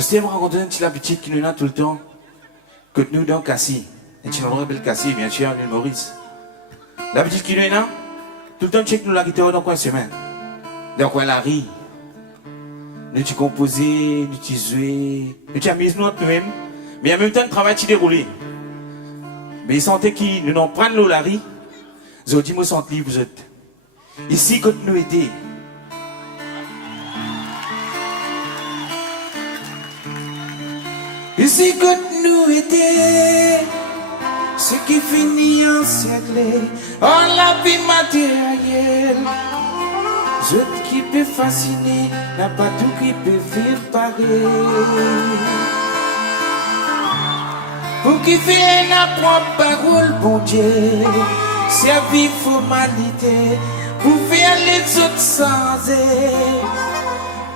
C'était me raconter une petite petite qui nous a tout le temps. Que nous dans Cassis. Et tu nous rappelles Cassis, bien sûr, l'île Maurice. La petite qui nous est là, tout le temps, tu sais que nous la quittons dans quoi semaine. Dans quoi la rit. Nous tu composé, nous tu joué, nous tu amuses nous entre nous-mêmes. Mais en même temps, le travail tu déroulé. Mais ils sentaient qu'ils nous n'en prennent l'eau la rit. Ils ont dit, moi, sens libre, vous êtes. Ici, quand nous étions. Ici, quand nous étions. Ce qui finit en siècle, en la vie matérielle. Je qui peut fasciner, n'a pas tout qui peut vivre pareil. Pour qui fait un propre parole, bon Dieu, servir formalité, pour faire les autres sans aide.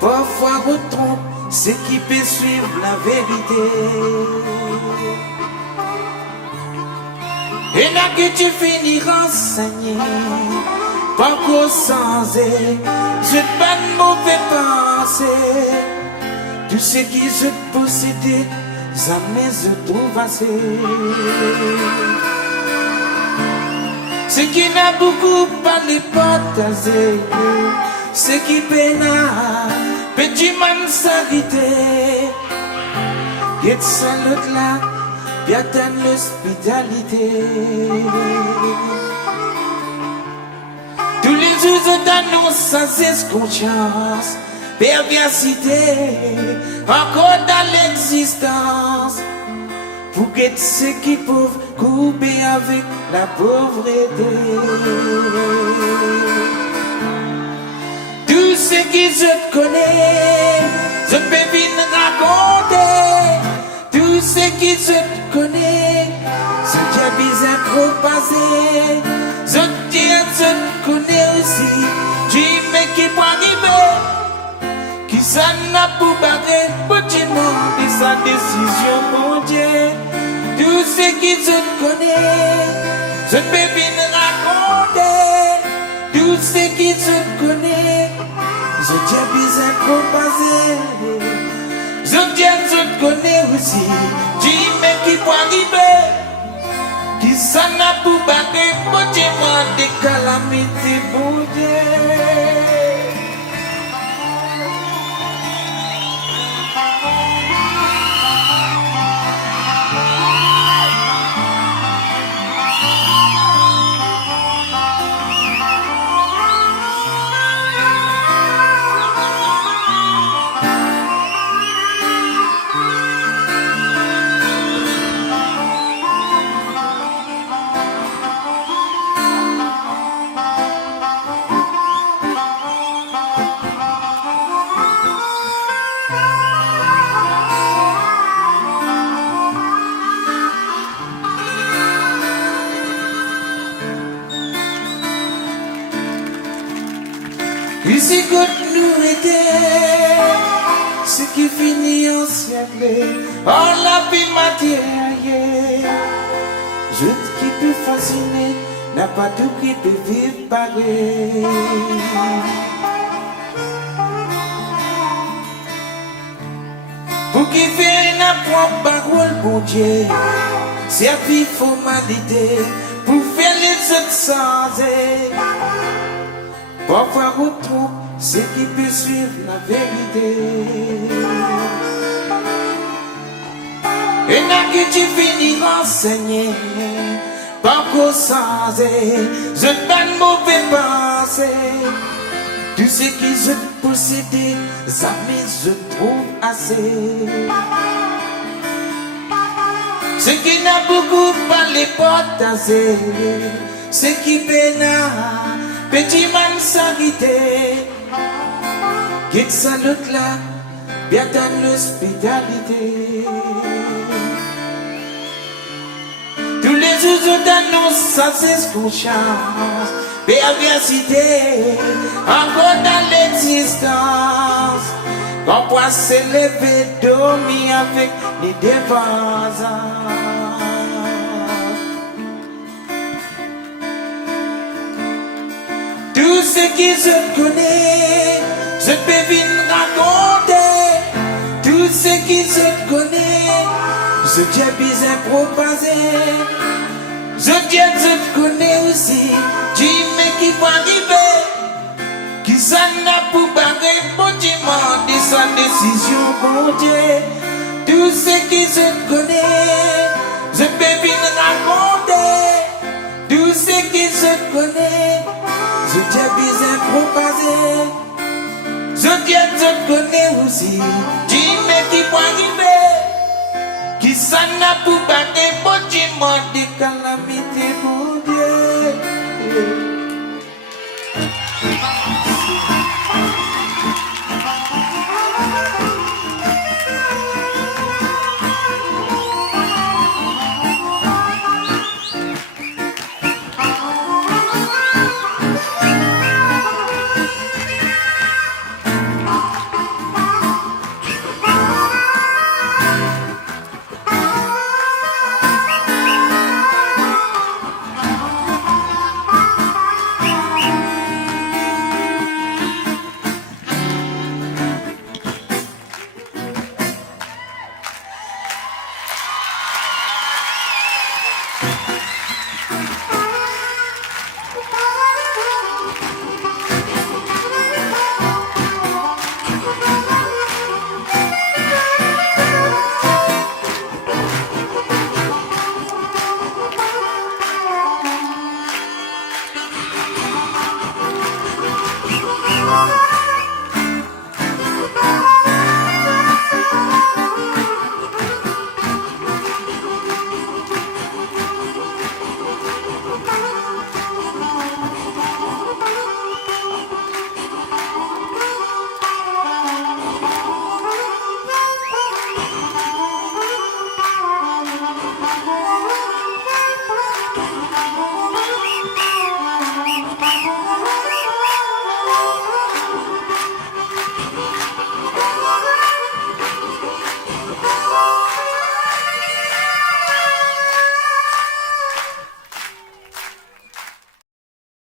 Parfois retrompe ce qui peut suivre la vérité. Et là que tu finis renseigné, pas qu'au sans aide, je pas de mauvais pensée. Tout ce qui se possédait, jamais je trouve assez. Ce qui n'a beaucoup parlé partagé, ce qui peine petit man s'arrêter. Et ça l'autre là, bien dans l'hospitalité. Tous les jours d'annonce sans conscience, perversité, encore dans l'existence. Pour que ceux qui peuvent couper avec la pauvreté. Tout ce qui je connais, je peux bien raconter. Tout ce qui je connais, ce qui est bizarre trop passé. Je connais aussi, Jimmy qui peut arriver. Qui ça n'a pas barré, petit monde de sa décision, mon Dieu. Tout ce qui je connais, je peux bien raconter. Tout ce qui je connais, je tiens bizarre trop passé. Je connais aussi, Jimmy qui peut arriver. Qui ça n'a pas barré, petit monde de calamité, mon Dieu. Ici quand nous étions, ce qui finit en siècle, en la vie matérielle. Je qui peut fasciner, n'a pas tout qui peut vivre pareil. Pour qui fait une propre parole, bon Dieu, servir formalité, pour faire les autres sans aide. Parfois retrouve ce qui peut suivre la vérité. Et là que tu finis renseigné, pas qu'au sans aide, je ne pas de mauvais pensée. Tout ce qui je possédais, jamais je trouve assez. Ce qui n'a beaucoup parlé partagé, ce qui peine. Petit man s'arrêter, quitte sa l'autre là, bien dans l'hospitalité. Tous les jours d'annonce sans conscience, perversité, encore dans l'existence. Qu'on peut s'élever, dormir avec les défenseurs. Tout ce qui je connais, je peux bien raconter. Tout ceux qui se connaissent, je Dieu bien propagé. Je Dieu te connais aussi, tu mais qui va arriver, qui s'en a pour barrer pour demander sa décision, mon Dieu. Tous ceux qui se connaissent, je peux bien raconter. Tous ceux qui se connaissent, je Dieu bien propagé. Je Dieu te connais aussi, tu mais qui va arriver, qui s'en a pour barrer pour demander calamité, mon Dieu.